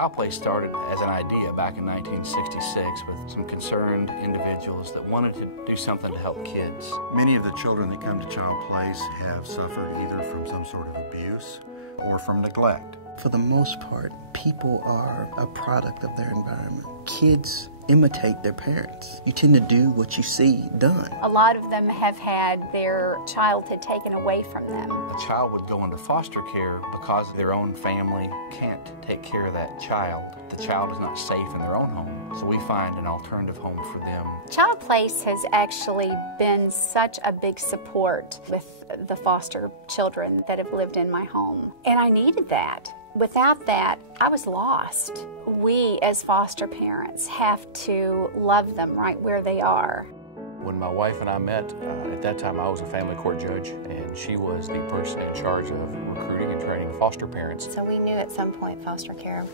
Childplace started as an idea back in 1966 with some concerned individuals that wanted to do something to help kids. Many of the children that come to Childplace have suffered either from some sort of abuse or from neglect. For the most part, people are a product of their environment. Kids imitate their parents. You tend to do what you see done. A lot of them have had their childhood taken away from them. The child would go into foster care because their own family can't take care of that child. The child is not safe in their own home, so we find an alternative home for them. Childplace has actually been such a big support with the foster children that have lived in my home, and I needed that. Without that, I was lost. We, as foster parents, have to love them right where they are. When my wife and I met, at that time I was a family court judge, and she was the person in charge of recruiting and training foster parents. So we knew at some point foster care,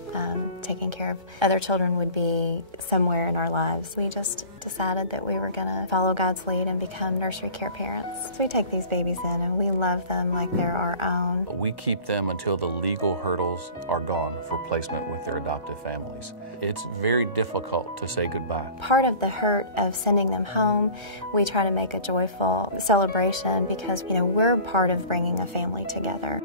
taking care of other children would be somewhere in our lives. We just decided that we were going to follow God's lead and become nursery care parents. So we take these babies in and we love them like they're our own. We keep them until the legal hurdles are gone for placement with their adoptive families. It's very difficult to say goodbye. Part of the hurt of sending them home, we try to make a joyful celebration because, you know, we're part of bringing a family together.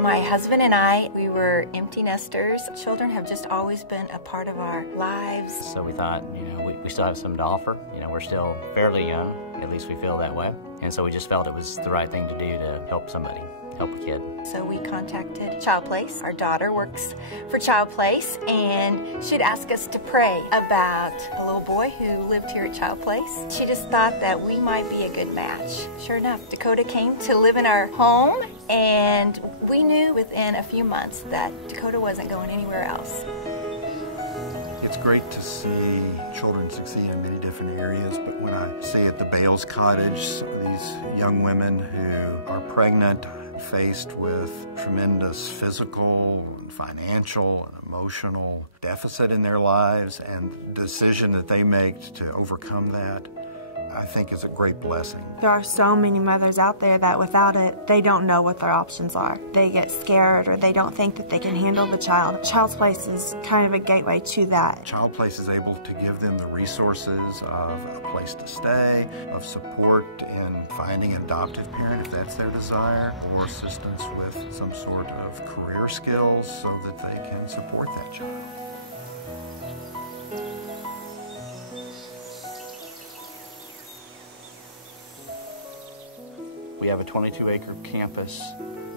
My husband and I, we were empty nesters. Children have just always been a part of our lives. So we thought, you know, we still have something to offer. You know, we're still fairly young, at least we feel that way. And so we just felt it was the right thing to do to help somebody, help a kid. So we contacted Childplace. Our daughter works for Childplace, and she'd ask us to pray about a little boy who lived here at Childplace. She just thought that we might be a good match. Sure enough, Dakota came to live in our home, and we knew within a few months that Dakota wasn't going anywhere else. It's great to see children succeed in many different areas, but when I say at the Bales Cottage, some of these young women who are pregnant, faced with tremendous physical, and financial, and emotional deficit in their lives, and the decision that they make to overcome that, I think is a great blessing. There are so many mothers out there that without it, they don't know what their options are. They get scared or they don't think that they can handle the child. Childplace is kind of a gateway to that. Childplace is able to give them the resources of a place to stay, of support in finding an adoptive parent if that's their desire, or assistance with some sort of career skills so that they can support that child. We have a 22-acre campus.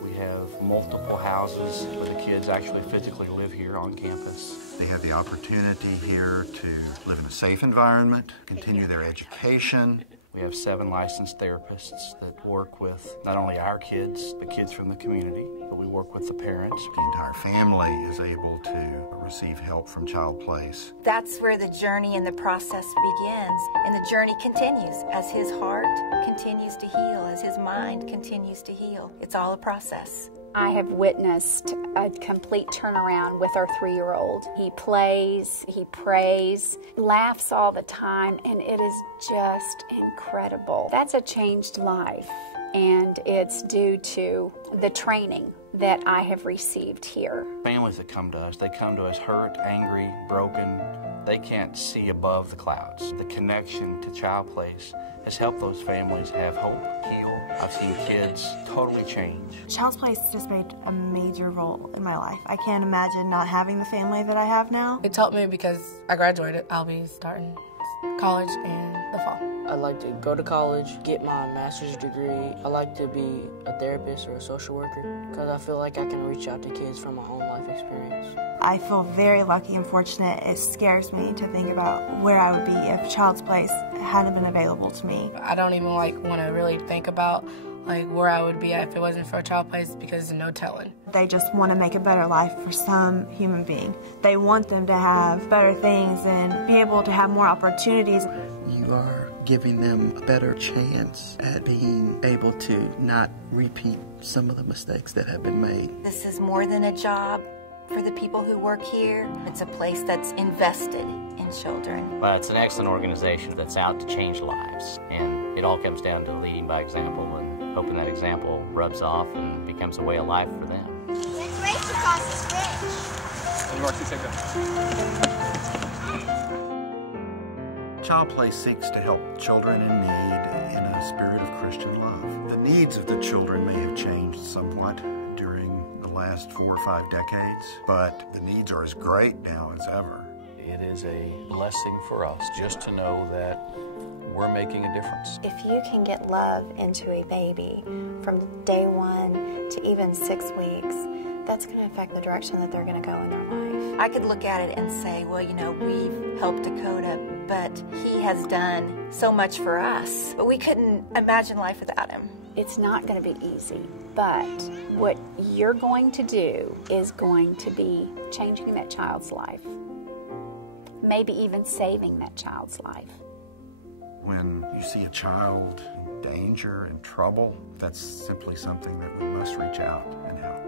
We have multiple houses where the kids actually physically live here on campus. They have the opportunity here to live in a safe environment, continue their education. We have 7 licensed therapists that work with not only our kids, but kids from the community, but we work with the parents. The entire family is able to receive help from Childplace. That's where the journey and the process begins, and the journey continues as his heart continues to heal, as his mind continues to heal. It's all a process. I have witnessed a complete turnaround with our 3-year-old. He plays, he prays, laughs all the time, and it is just incredible. That's a changed life, and it's due to the training that I have received here. Families that come to us, they come to us hurt, angry, broken. They can't see above the clouds. The connection to Childplace has helped those families have hope, heal. I've seen kids totally change. Childplace has played a major role in my life. I can't imagine not having the family that I have now. It's helped me because I graduated. I'll be starting college in the fall. I'd like to go to college, get my master's degree. I'd like to be a therapist or a social worker because I feel like I can reach out to kids from my own life experience. I feel very lucky and fortunate. It scares me to think about where I would be if Childplace hadn't been available to me. I don't even want to really think about where I would be if it wasn't for Childplace because there's no telling. They just want to make a better life for some human being. They want them to have better things and be able to have more opportunities. You are giving them a better chance at being able to not repeat some of the mistakes that have been made. This is more than a job for the people who work here. It's a place that's invested in children. But it's an excellent organization that's out to change lives, and it all comes down to leading by example and hoping that example rubs off and becomes a way of life for them. It's great because it's rich. Childplace seeks to help children in need in a spirit of Christian love. The needs of the children may have changed somewhat during the last 4 or 5 decades, but the needs are as great now as ever. It is a blessing for us just to know that we're making a difference. If you can get love into a baby from day 1 to even 6 weeks, that's going to affect the direction that they're going to go in their life. I could look at it and say, well, you know, we've helped Dakota, but he has done so much for us. But we couldn't imagine life without him. It's not going to be easy, but what you're going to do is going to be changing that child's life. Maybe even saving that child's life. When you see a child in danger and trouble, that's simply something that we must reach out and help.